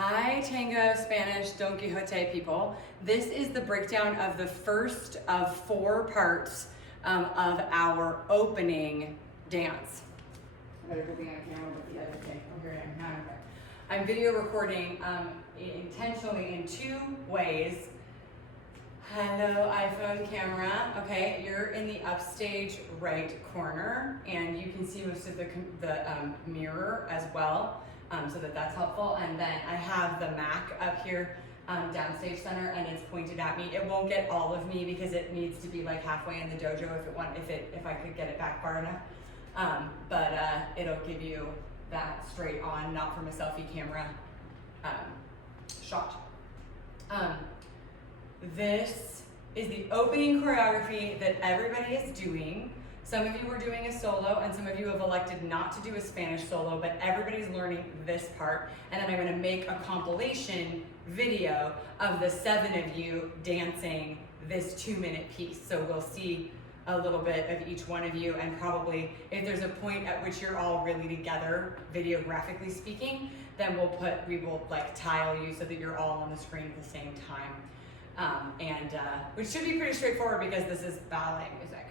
Hi, Tango, Spanish, Don Quixote people. This is the breakdown of the first of 4 parts of our opening dance. I better go be on camera with the other thing. Oh, here I am. Okay. I'm video recording intentionally in 2 ways. Hello, iPhone camera. Okay, you're in the upstage right corner, and you can see most of the mirror as well. So that's helpful. And then I have the Mac up here, downstage center, and it's pointed at me. It won't get all of me because it needs to be like halfway in the dojo if I could get it back far enough. But it'll give you that straight on, not from a selfie camera shot. This is the opening choreography that everybody is doing. Some of you are doing a solo, and some of you have elected not to do a Spanish solo, but everybody's learning this part. And then I'm gonna make a compilation video of the 7 of you dancing this 2-minute piece. So we'll see a little bit of each one of you, and probably if there's a point at which you're all really together, videographically speaking, then we will like tile you so that you're all on the screen at the same time. Which should be pretty straightforward because this is ballet music.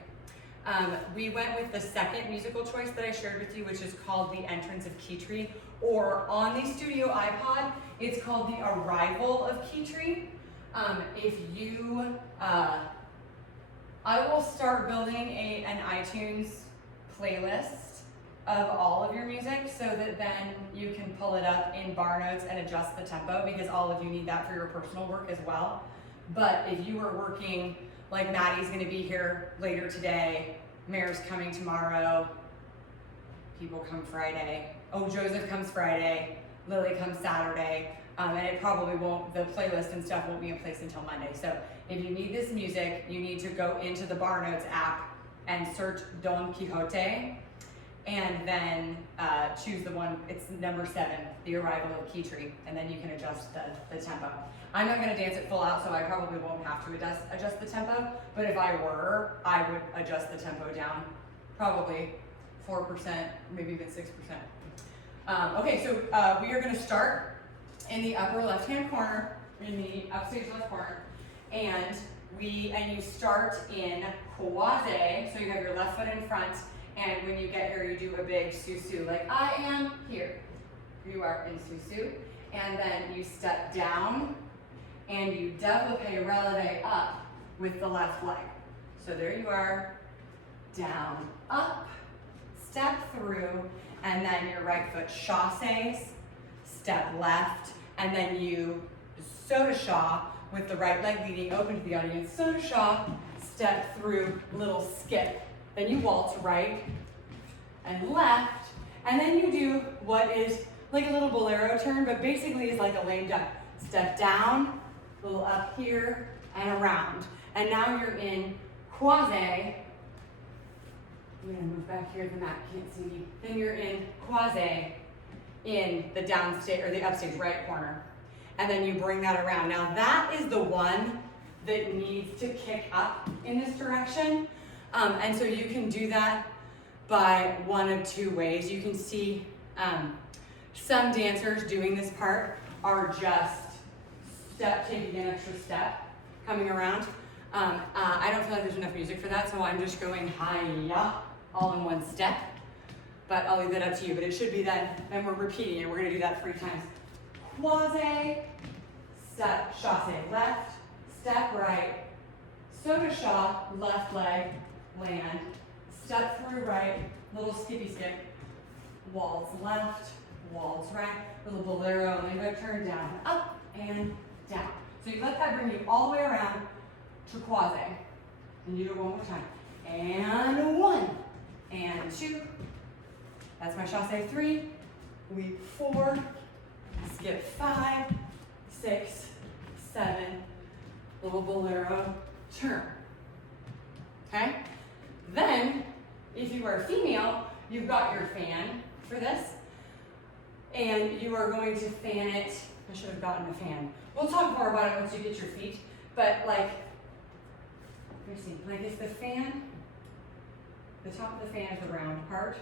We went with the second musical choice that I shared with you, which is called The Entrance of Kitri, or on the Studio iPod, it's called The Arrival of Kitri. I will start building an iTunes playlist of all of your music so that then you can pull it up in bar notes and adjust the tempo, because all of you need that for your personal work as well. But if you are working, like Maddie's gonna be here later today, Mare's coming tomorrow, people come Friday. Oh, Joseph comes Friday, Lily comes Saturday, and it probably won't, the playlist and stuff won't be in place until Monday. So if you need this music, you need to go into the Bar Notes app and search Don Quixote, and then choose the one, it's number 7, The Arrival of Kitri, and then you can adjust the tempo. I'm not gonna dance it full out, so I probably won't have to adjust the tempo, but if I were, I would adjust the tempo down, probably 4%, maybe even 6%. Okay, so we are gonna start in the upper left-hand corner, in the upstage left corner, and you start in croisé, so you have your left foot in front, and when you get here, you do a big susu, like I am here. You are in susu, and then you step down, and you développé releve up with the left leg. So there you are, down, up, step through, and then your right foot chassés, step left, and then you saut de chat with the right leg leading open to the audience, saut de chat, step through, little skip. Then you waltz right and left, and then you do what is like a little bolero turn, but basically is like a lame duck. Step down, a little up here, and around. And now you're in croisé. I'm gonna move back here, the mat can't see me. Then you're in croisé in the downstage, or the upstage right corner. And then you bring that around. Now that is the one that needs to kick up in this direction. And so you can do that by one of 2 ways. You can see some dancers doing this part are just taking an extra step, coming around. I don't feel like there's enough music for that, so I'm just going hi-ya, all in one step. But I'll leave that up to you, but it should be then we're repeating it. We're gonna do that 3 times. Croisé, step, chassé, left, step right, saut de chat, left leg, land, step through right, little skippy skip, waltz left, waltz right, little bolero, and then go turn down, up and down. So you let that bring you all the way around to croisé. And you do it one more time. And 1, and 2, that's my chassé 3, weep 4, skip 5, 6, 7, little bolero, turn. Okay? Then, if you are female, you've got your fan for this, and you are going to fan it. I should have gotten a fan. We'll talk more about it once you get your feet, but like, let me see, like it's the fan, the top of the fan is the round part.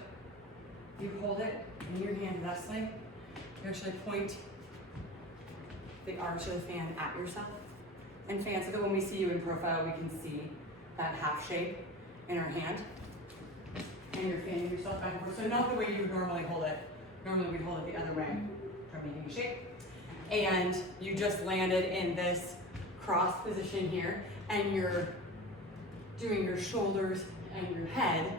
You hold it in your hand thusly. You actually point the arch of the fan at yourself and fan so that when we see you in profile, we can see that half shape in our hand. And you're fanning yourself back and forth. So not the way you would normally hold it. Normally we'd hold it the other way from making a shape. And you just landed in this cross position here, and you're doing your shoulders and your head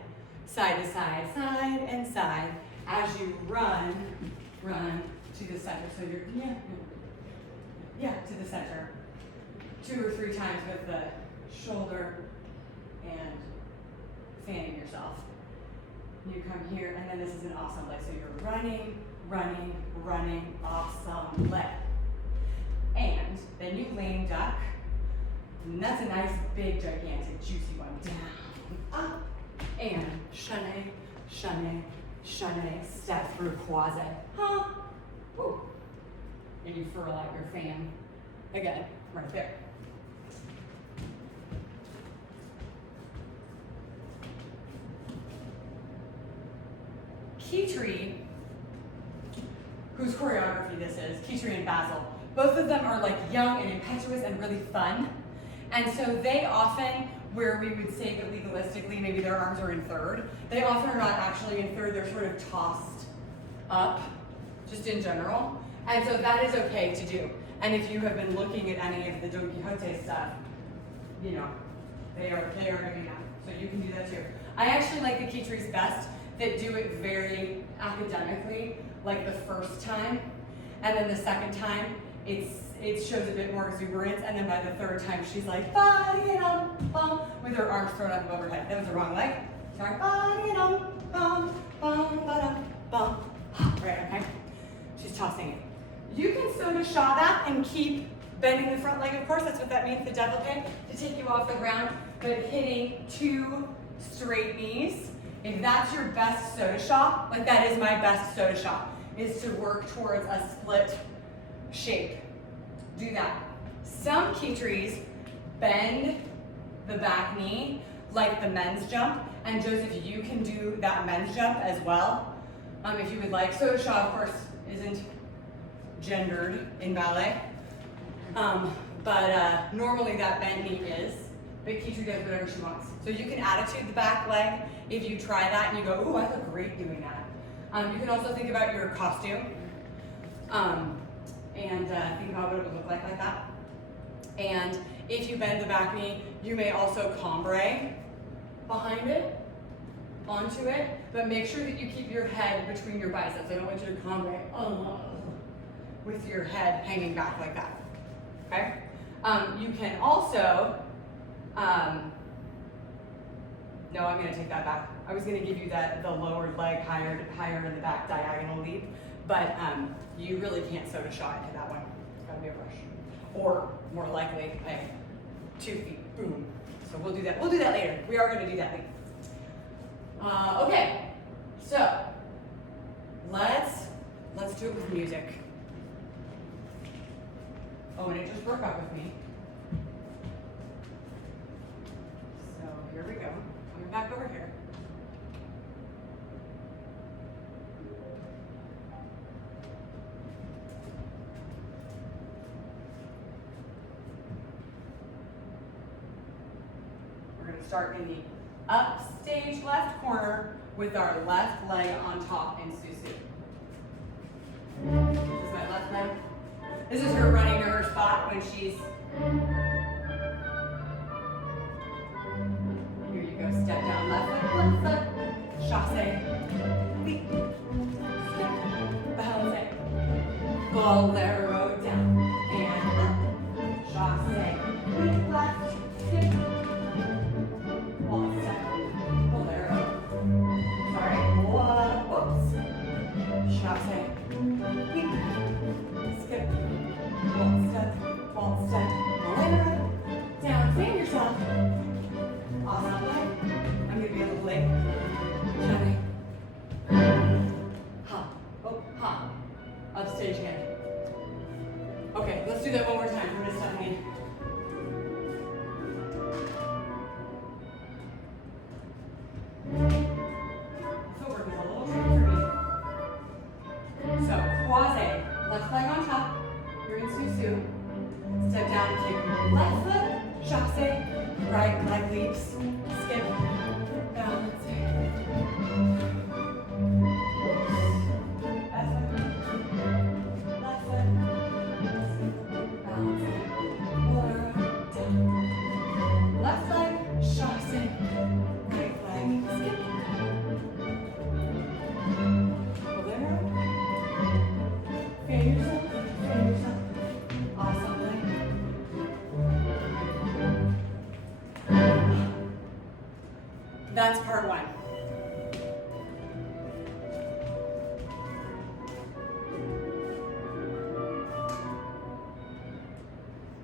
side to side, side and side, as you run to the center. So you're, to the center. 2 or 3 times with the shoulder and fanning yourself. You come here, and then this is an awesome leg. So you're running, awesome leg. And then you lame duck, and that's a nice, big, gigantic, juicy one. Down, up, and shane, step through croisé. Woo. And you furl out your fan. Again, right there. Kitri, whose choreography this is, Kitri and Basil, both of them are like young and impetuous and really fun. And so they often, where we would say that legalistically maybe their arms are in third, they often are not actually in third, they're sort of tossed up, just in general. And so that is okay to do. And if you have been looking at any of the Don Quixote stuff, you know, they are doing that. So you can do that too. I actually like the Kitris best that do it very academically, like the first time, and then the second time it shows a bit more exuberance, and then by the third time she's like with her arms thrown up above her head. That was the wrong leg. Sorry. Right, okay. She's tossing it. You can soda shaw that and keep bending the front leg, of course, that's what that means, the devil pin, to take you off the ground, but hitting 2 straight knees. If that's your best soda shaw, like that is my best soda shaw, is to work towards a split shape. Do that. Some Kitris bend the back knee like the men's jump, and Joseph, you can do that men's jump as well, if you would like. Soda shaw, of course, isn't gendered in ballet, but normally that bent knee is, but Kitri does whatever she wants. So you can attitude the back leg if you try that and you go, ooh, I look great doing that. You can also think about your costume and think about what it would look like that. And if you bend the back knee, you may also cambre behind it, onto it, but make sure that you keep your head between your biceps. I don't want you to cambre with your head hanging back like that, okay? You can also, no, I'm gonna take that back. I was gonna give you the lower leg higher in the back diagonal leap, but you really can't soda shaw into that one. It's gotta be a brush. Or more likely, like 2 feet, boom. So we'll do that later. We are gonna do that later. Okay, so let's do it with music. Oh, and it just broke up with me. So here we go. Coming back over here. We're going to start in the upstage left corner with our left leg on top in Susu. This is my left leg. This is her running to her spot when she's... Here you go, step down, left foot, chassé, leap, step, balance, bolero down, and up, chassé, leap, left, skip, waltz, step, bolero, sorry, whoops, chassé, leap, skip, waltz step, bolero, down, fan yourself. Awesome leg. I'm gonna be a little late. Johnny. Ha. Oh, ha. Upstage again. Okay, let's do that one more time. We're gonna step in. Footwork is a little tricky for me. So, croisé. Left leg on top. Your Korean Susu. Step down, kick left foot, chasse, right leg leaps, skip, balance. Left leg, chasse, right leg, skip. Bolero. Fan yourself. Awesome leg. That's part one.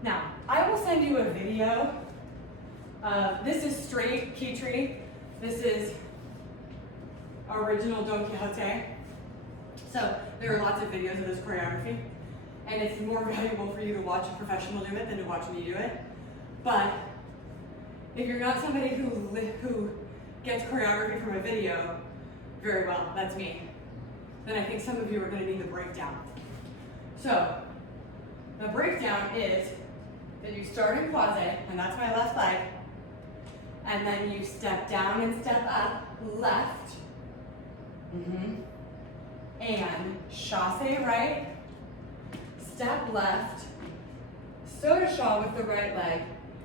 Now, I will send you a video. This is straight Kitri. This is original Don Quixote. So there are lots of videos of this choreography, and it's more valuable for you to watch a professional do it than to watch me do it. But if you're not somebody who gets choreography from a video very well, that's me, then I think some of you are going to need the breakdown. So the breakdown is that you start in quasi, and that's my left leg, and then you step down and step up, left, and chasse right, step left, soda shaw with the right leg,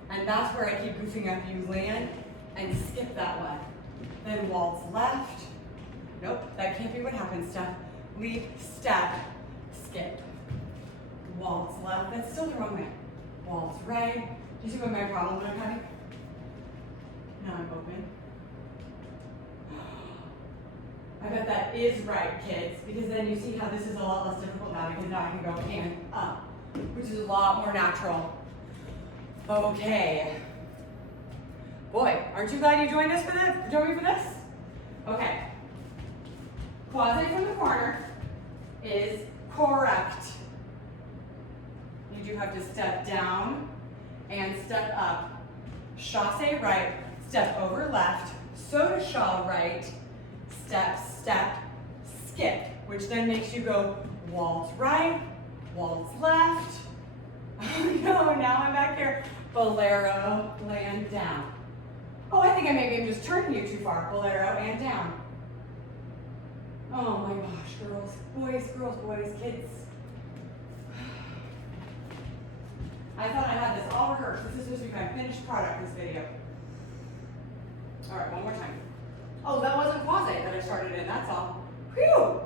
and that's where I keep goofing up. You land and skip that one. Then waltz left. Nope, that can't be what happens. Step, leap, step, skip. Waltz left, that's still the wrong way. Waltz right. Do you see what my problem that I'm having? Now I'm open. I bet that is right, kids, because then you see how this is a lot less difficult now, because now I can go and up, which is a lot more natural. Okay. Boy, aren't you glad you joined me for this? Okay. Quasi from the corner is correct. You do have to step down and step up. Chasse right, step over left, soda shaw right, step, step, skip, which then makes you go waltz right, waltz left. Oh no, now I'm back here. Bolero, land down. Oh, I think I maybe am just turning you too far. Bolero and down. Oh my gosh, girls, boys, kids. I thought I had this all rehearsed. This is supposed to be my finished product, this video. All right, one more time. Oh, that wasn't quasi that I started in, that's all. Whew!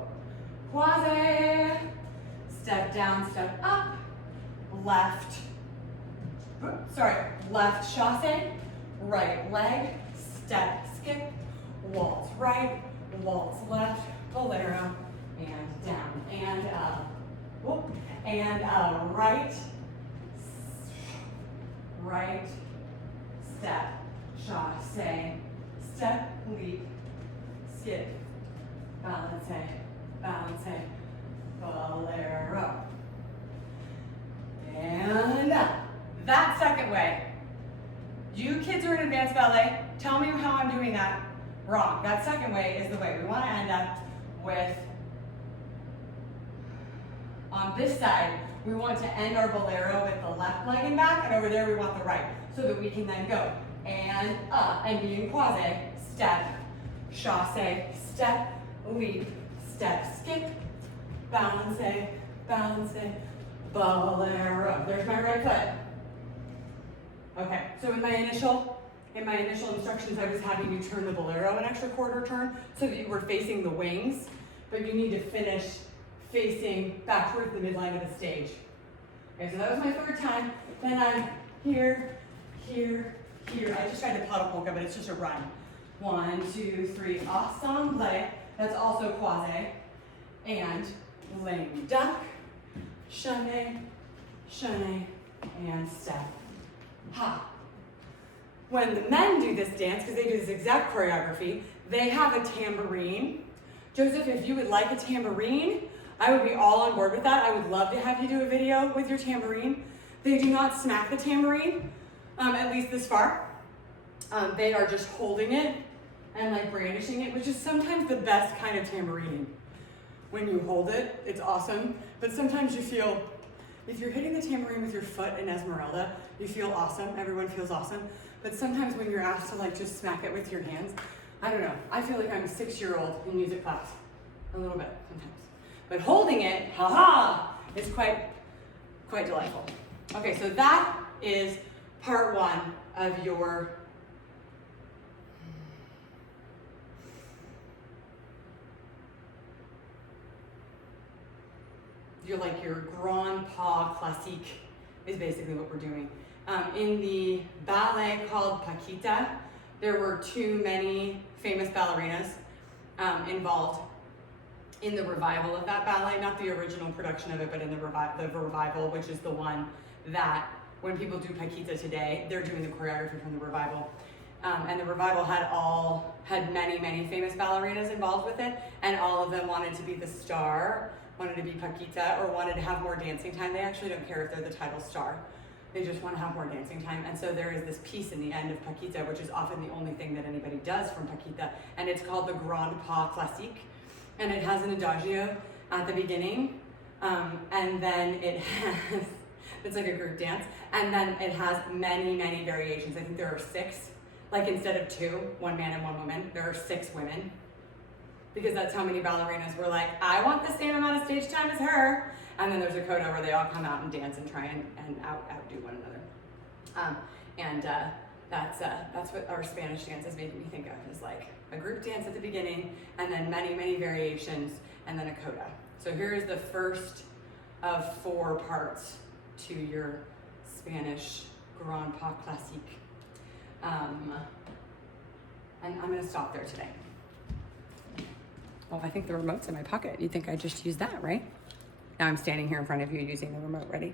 Quasi, step down, step up, left, left chasse, right leg, step, skip, waltz right, waltz left, bolero, and down, and whoop, and right, step, chasse, step, leap, skip, balance, bolero. And that second way. You kids who are in advanced ballet, tell me how I'm doing that wrong. That second way is the way. We want to end up with, on this side, we want to end our bolero with the left leg and back, and over there we want the right, so that we can then go and up and be in quasi, step, chasse, step, leap, step, skip, balance, bolero. There's my right foot. Okay, so in my initial instructions, I was having you turn the bolero an extra quarter turn so that you were facing the wings, but you need to finish facing back towards the midline of the stage. Okay, so that was my third time. Then I'm here. I just tried to pas de polka, but it's just a run. 1, 2, 3, ensemble. That's also quasi. And lame duck, chaîné, and step. Ha. When the men do this dance, because they do this exact choreography, they have a tambourine. Joseph, if you would like a tambourine, I would be all on board with that. I would love to have you do a video with your tambourine. They do not smack the tambourine, at least this far. They are just holding it and like brandishing it, which is sometimes the best kind of tambourine. When you hold it, it's awesome, but sometimes you feel if you're hitting the tambourine with your foot in Esmeralda, you feel awesome, everyone feels awesome. But sometimes when you're asked to like just smack it with your hands, I don't know, I feel like I'm a 6-year-old in music class, a little bit sometimes. But holding it, haha, is quite delightful. Okay, so that is part 1 of your Grand Pas Classique is basically what we're doing. In the ballet called Paquita, there were too many famous ballerinas involved in the revival of that ballet, not the original production of it, but in the revival, which is the one that when people do Paquita today, they're doing the choreography from the revival. And the revival had many famous ballerinas involved with it, and all of them wanted to be the star, wanted to be Paquita, or wanted to have more dancing time. They actually don't care if they're the title star. They just want to have more dancing time. And so there is this piece in the end of Paquita, which is often the only thing that anybody does from Paquita, and it's called the Grand Pas Classique. And it has an adagio at the beginning, and then it has, it's like a group dance, and then it has many variations. I think there are 6, like instead of 2, 1 man and 1 woman, there are 6 women. Because that's how many ballerinas were like, I want the same amount of stage time as her. And then there's a coda where they all come out and dance and try and outdo one another. That's what our Spanish dance is making me think of, is like a group dance at the beginning, and then many variations, and then a coda. So here is the first of 4 parts to your Spanish Grand Pas Classique. And I'm gonna stop there today. Oh, I think the remote's in my pocket. You think I just used that, right? Now I'm standing here in front of you using the remote. Ready?